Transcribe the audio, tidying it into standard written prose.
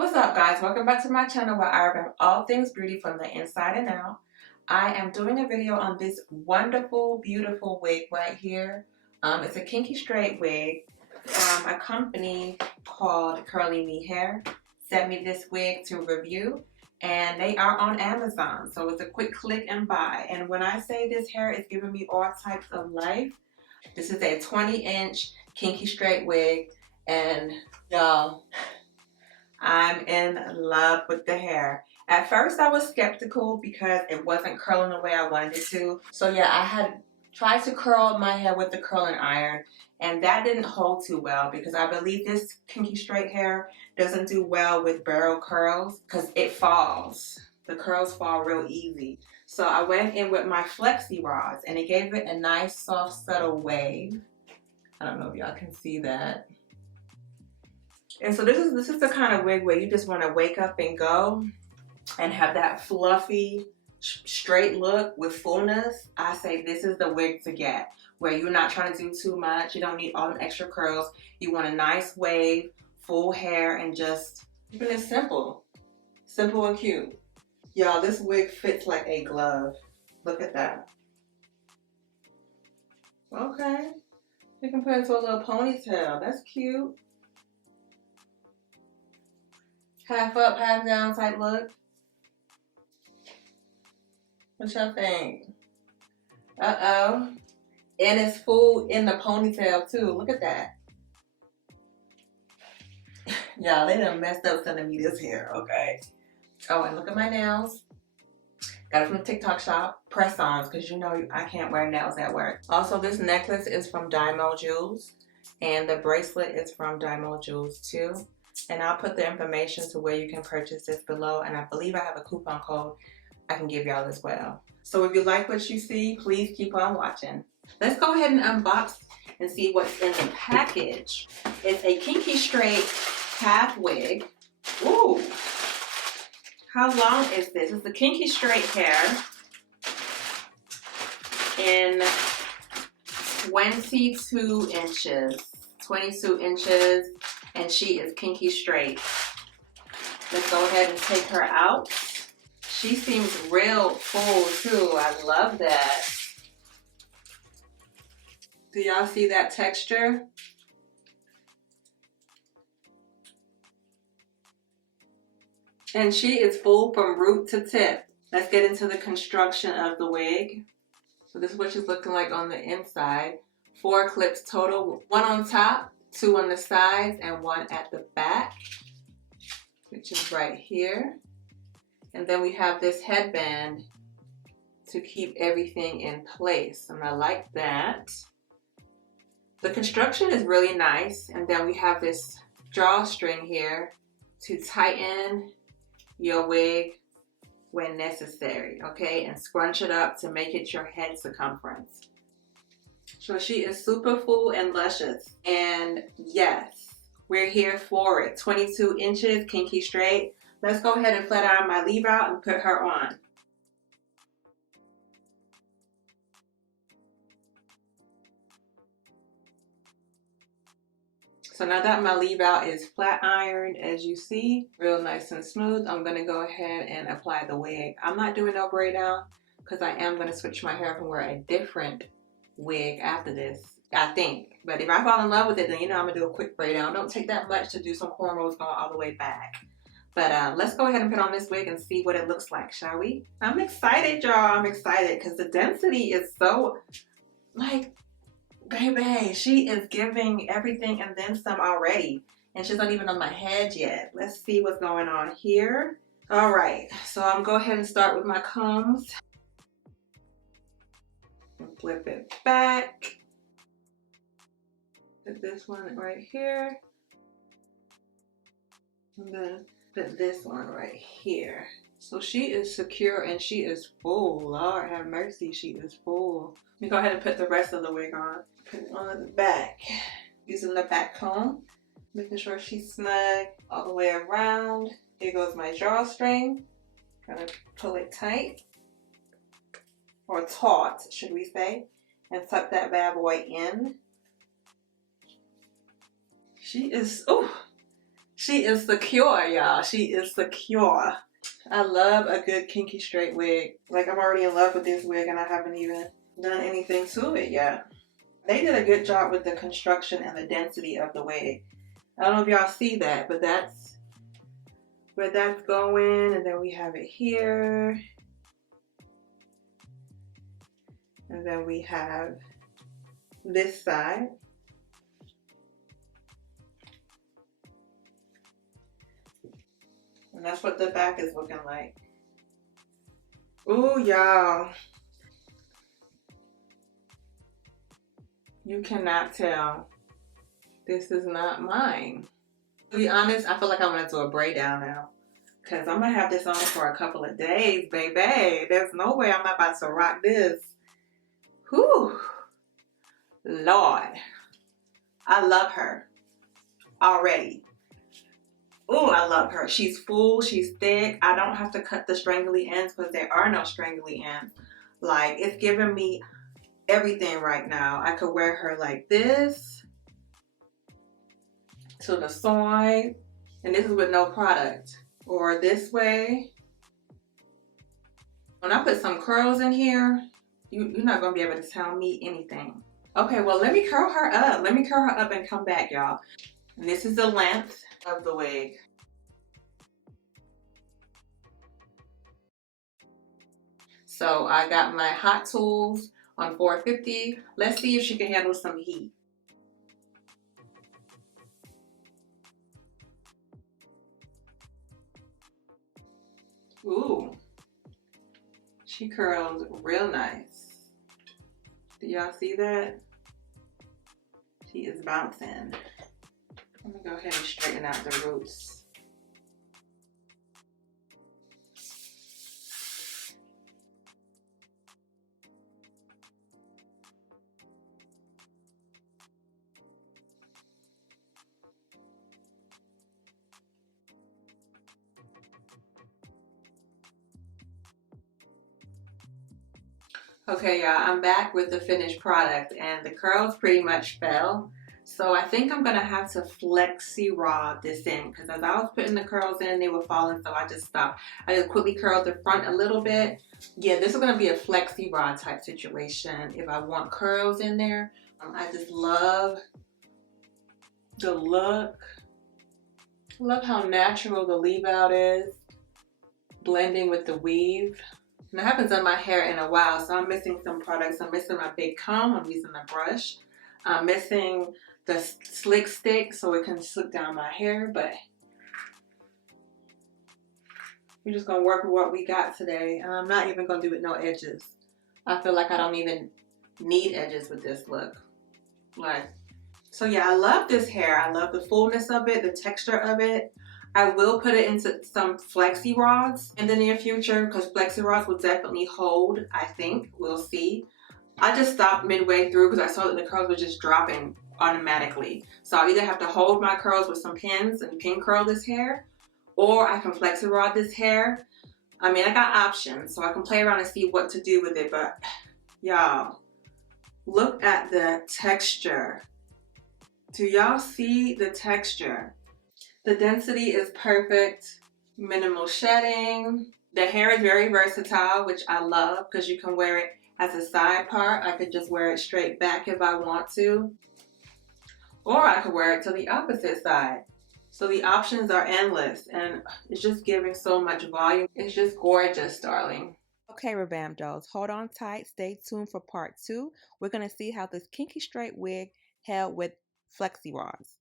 What's up, guys? Welcome back to my channel where I review all things beauty from the inside and out. I am doing a video on this wonderful, beautiful wig right here. It's a kinky straight wig from a company called Curlyme Hair. Sent me this wig to review, and they are on Amazon, so it's a quick click and buy. And when I say this hair is giving me all types of life, this is a 20-inch kinky straight wig, and y'all, I'm in love with the hair. At first I was skeptical because it wasn't curling the way I wanted it to. So yeah, I had tried to curl my hair with the curling iron, and that didn't hold too well because I believe this kinky straight hair doesn't do well with barrel curls because it falls. The curls fall real easy. So I went in with my flexi rods and it gave it a nice soft subtle wave. I don't know if y'all can see that. And so this is the kind of wig where you just want to wake up and go and have that fluffy, straight look with fullness. I say this is the wig to get, where you're not trying to do too much. You don't need all them extra curls. You want a nice wave, full hair, and just keeping it simple. Simple and cute. Y'all, this wig fits like a glove. Look at that. Okay. You can put it into a little ponytail. That's cute. Half up, half down type look. What y'all think? Uh-oh. And it's full in the ponytail too. Look at that. Y'all, they done messed up sending me this hair, okay? Oh, and look at my nails. Got it from the TikTok shop. Press-ons, because you know I can't wear nails at work. Also, this necklace is from Dymo Jewels. And the bracelet is from Dymo Jewels too. And I'll put the information to where you can purchase this below, and I believe I have a coupon code I can give y'all as well. So if you like what you see, please keep on watching. Let's go ahead and unbox and see what's in the package. It's a kinky straight half wig. Ooh, how long is this? It's the kinky straight hair in 22 inches. 22 inches. And she is kinky straight. Let's go ahead and take her out. She seems real full too. I love that. Do y'all see that texture? And she is full from root to tip. Let's get into the construction of the wig. So this is what she's looking like on the inside. 4 clips total, 1 on top, 2 on the sides, and 1 at the back, which is right here. And then we have this headband to keep everything in place, and I like that. The construction is really nice, and then we have this drawstring here to tighten your wig when necessary, okay, and scrunch it up to make it your head circumference. So she is super full and luscious. And yes, we're here for it. 22 inches, kinky straight. Let's go ahead and flat iron my leave out and put her on. So now that my leave out is flat ironed, as you see, real nice and smooth, I'm gonna go ahead and apply the wig. I'm not doing no braid down because I am gonna switch my hair and wear a different wig after this, I think. But if I fall in love with it, then you know I'm gonna do a quick braid down. Don't take that much to do some cornrows going all the way back. But let's go ahead and put on this wig and see what it looks like, shall we? I'm excited, y'all. I'm excited because the density is so, like, baby, she is giving everything and then some already. And she's not even on my head yet. Let's see what's going on here. All right, so I'm gonna go ahead and start with my combs. Flip it back. Put this one right here. And then put this one right here. So she is secure and she is full. Lord have mercy, she is full. Let me go ahead and put the rest of the wig on. Put it on the back. Using the back comb. Making sure she's snug all the way around. Here goes my drawstring. Gonna pull it tight. Or taut, should we say, and tuck that bad boy in. She is, ooh, She is secure, y'all. She is secure. I love a good kinky straight wig. Like, I'm already in love with this wig and I haven't even done anything to it yet. They did a good job with the construction and the density of the wig. I don't know if y'all see that, but that's where that's going. And then we have it here. And then we have this side. And that's what the back is looking like. Ooh, y'all. You cannot tell. This is not mine. To be honest, I feel like I want to do a braid down now. Because I'm going to have this on for a couple of days, baby. There's no way I'm not about to rock this. Whew. Lord. I love her already. Ooh, I love her. She's full, she's thick. I don't have to cut the strangly ends because there are no strangly ends. Like, it's giving me everything right now. I could wear her like this to the side, and this is with no product, or this way. When I put some curls in here, you're not gonna be able to tell me anything. Okay, well, let me curl her up. Let me curl her up and come back, y'all. And this is the length of the wig. So I got my hot tools on 450. Let's see if she can handle some heat. Ooh, she curled real nice. Do y'all see that? She is bouncing. Let me go ahead and straighten out the roots. Okay, y'all, I'm back with the finished product and the curls pretty much fell. So I think I'm gonna have to flexi rod this in because as I was putting the curls in, they were falling, so I just stopped. I just quickly curled the front a little bit. Yeah, this is gonna be a flexi rod type situation if I want curls in there. I just love the look. Love how natural the leave out is, blending with the weave. And it happens on my hair in a while, so I'm missing some products. I'm missing my big comb. I'm using the brush. I'm missing the slick stick so it can slick down my hair, but we're just gonna work with what we got today. And I'm not even gonna do it no edges. I feel like I don't even need edges with this look. Like, so yeah, I love this hair. I love the fullness of it, the texture of it. I will put it into some flexi rods in the near future because flexi rods will definitely hold, I think. We'll see. I just stopped midway through because I saw that the curls were just dropping automatically. So I either have to hold my curls with some pins and pin curl this hair, or I can flexi rod this hair. I mean, I got options, so I can play around and see what to do with it. But y'all, look at the texture. Do y'all see the texture? The density is perfect, minimal shedding. The hair is very versatile, which I love because you can wear it as a side part. I could just wear it straight back if I want to. Or I could wear it to the opposite side. So the options are endless and it's just giving so much volume. It's just gorgeous, darling. Okay, Revamp dolls, hold on tight. Stay tuned for part 2. We're going to see how this kinky straight wig held with flexi rods.